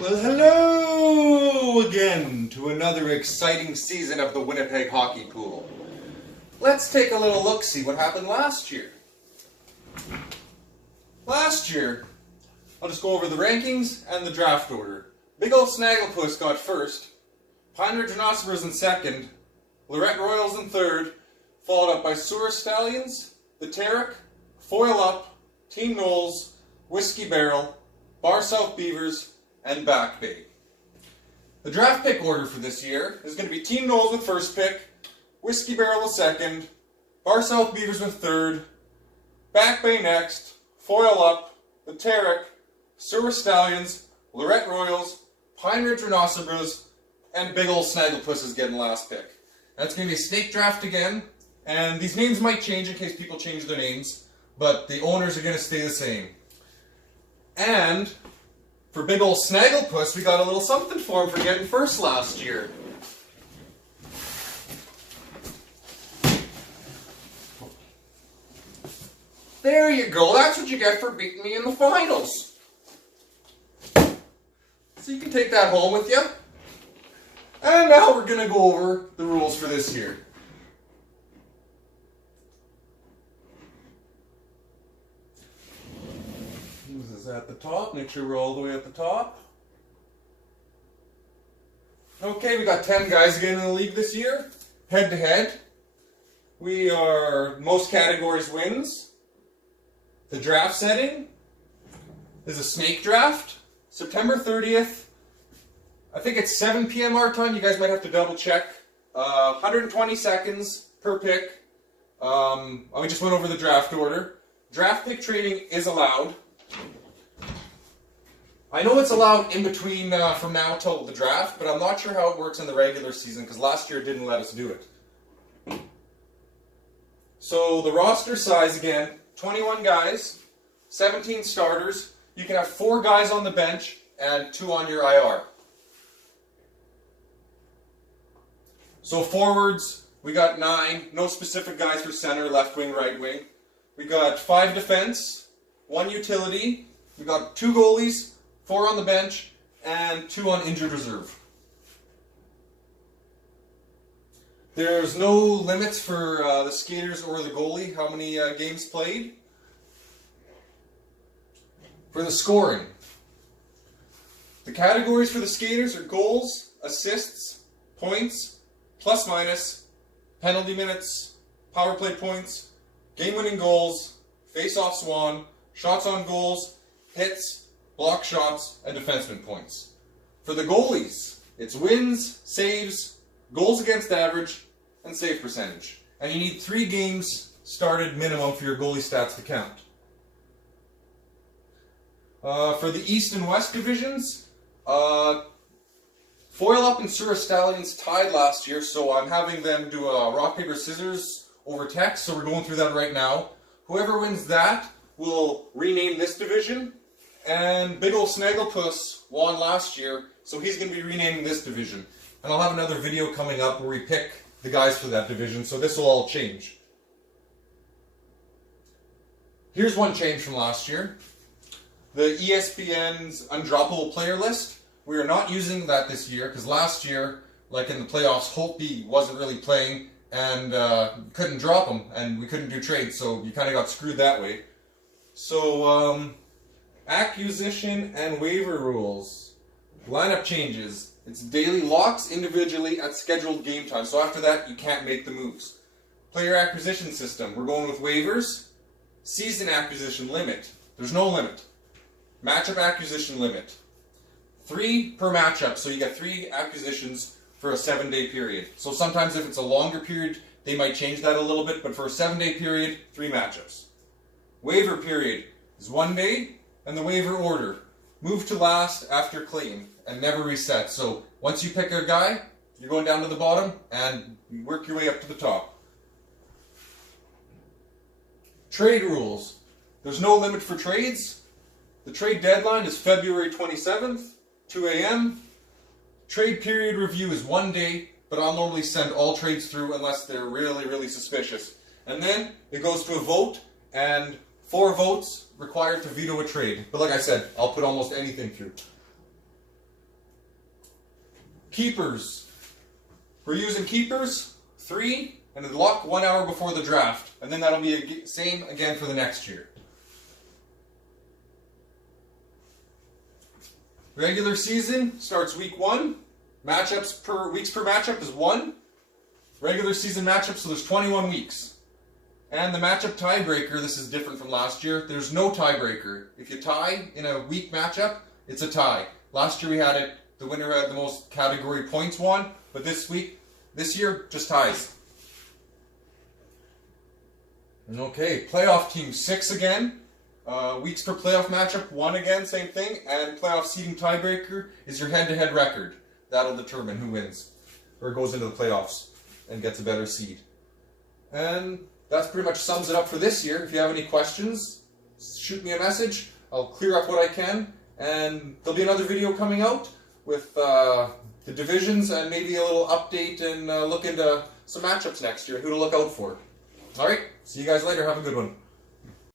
Well, hello again to another exciting season of the Winnipeg Hockey Pool. Let's take a little look, see what happened last year. Last year, I'll just go over the rankings and the draft order. Big ol' Snagglepuss got first, Pine Ridge Rhinoceros in second, Lorette Royals in third, followed up by Sewer Stallions, the Terrick, Foil Up, Team Knowles, Whiskey Barrel, Bar South Beavers, and Back Bay. The draft pick order for this year is going to be Team Knowles with first pick, Whiskey Barrel with second, Bar South Beavers with third, Back Bay next, Foil Up, the Terrick, Sewer Stallions, Lorette Royals, Pine Ridge Rhinoceros, and Big Ol' Snagglepuss is getting last pick. That's going to be a snake draft again, and these names might change in case people change their names, but the owners are going to stay the same. And for Big Ol' Snagglepuss, we got a little something for him for getting first last year. There you go, that's what you get for beating me in the finals. So you can take that home with you. And now we're going to go over the rules for this year. This is at the top. Make sure we're all the way at the top. Okay, we got 10 guys again in the league this year. Head to head. We are most categories wins. The draft setting is a snake draft. September 30th. I think it's 7 p.m. our time. You guys might have to double check. 120 seconds per pick. We just went over the draft order. Draft pick trading is allowed. I know it's allowed in between from now till the draft, but I'm not sure how it works in the regular season because last year it didn't let us do it. So the roster size again, 21 guys, 17 starters. You can have 4 guys on the bench and 2 on your IR. So forwards, we got 9. No specific guys for center, left wing, right wing. We got 5 defense, 1 utility. We got 2 goalies, 4 on the bench, and 2 on injured reserve. There's no limits for the skaters or the goalie, how many games played. For the scoring, the categories for the skaters are goals, assists, points, plus minus, penalty minutes, power play points, game-winning goals, face-offs won, shots on goals, hits, block shots, and defenseman points. For the goalies, it's wins, saves, goals against average, and save percentage. And you need 3 games started minimum for your goalie stats to count. For the East and West divisions, Foil Up and Sewer Stallions tied last year, so I'm having them do a rock, paper, scissors over text, so we're going through that right now. Whoever wins that will rename this division, and Big Ol' Snagglepuss won last year, so he's going to be renaming this division. And I'll have another video coming up where we pick the guys for that division, so this will all change. Here's one change from last year. The ESPN's undroppable player list. We are not using that this year because last year, like in the playoffs, Holtby wasn't really playing and couldn't drop him and we couldn't do trades, so you kind of got screwed that way. So, acquisition and waiver rules. Lineup changes. It's daily locks individually at scheduled game time, so after that you can't make the moves. Player acquisition system. We're going with waivers. Season acquisition limit. There's no limit. Matchup acquisition limit. 3 per matchup, so you get 3 acquisitions for a 7-day period. So sometimes if it's a longer period, they might change that a little bit, but for a 7-day period, 3 matchups. Waiver period is 1 day, and the waiver order. Move to last after claim, and never reset. So once you pick a guy, you're going down to the bottom, and you work your way up to the top. Trade rules. There's no limit for trades. The trade deadline is February 27th. 2 a.m. Trade period review is 1 day, but I'll normally send all trades through unless they're really, really suspicious. And then it goes to a vote, and 4 votes required to veto a trade. But like I said, I'll put almost anything through. Keepers. We're using keepers, 3, and then lock 1 hour before the draft. And then that'll be the same again for the next year. Regular season starts week 1. Weeks per matchup is 1. Regular season matchup, so there's 21 weeks. And the matchup tiebreaker, this is different from last year. There's no tiebreaker. If you tie in a week matchup, it's a tie. Last year we had it, the winner who had the most category points won, but this year, just ties. Okay, playoff team 6 again. Weeks per playoff matchup, 1 again, same thing. And playoff seeding tiebreaker is your head-to-head record. That'll determine who wins, or goes into the playoffs and gets a better seed. And that's pretty much sums it up for this year. If you have any questions, shoot me a message. I'll clear up what I can. And there'll be another video coming out with the divisions and maybe a little update and look into some matchups next year and who to look out for. Alright, see you guys later. Have a good one.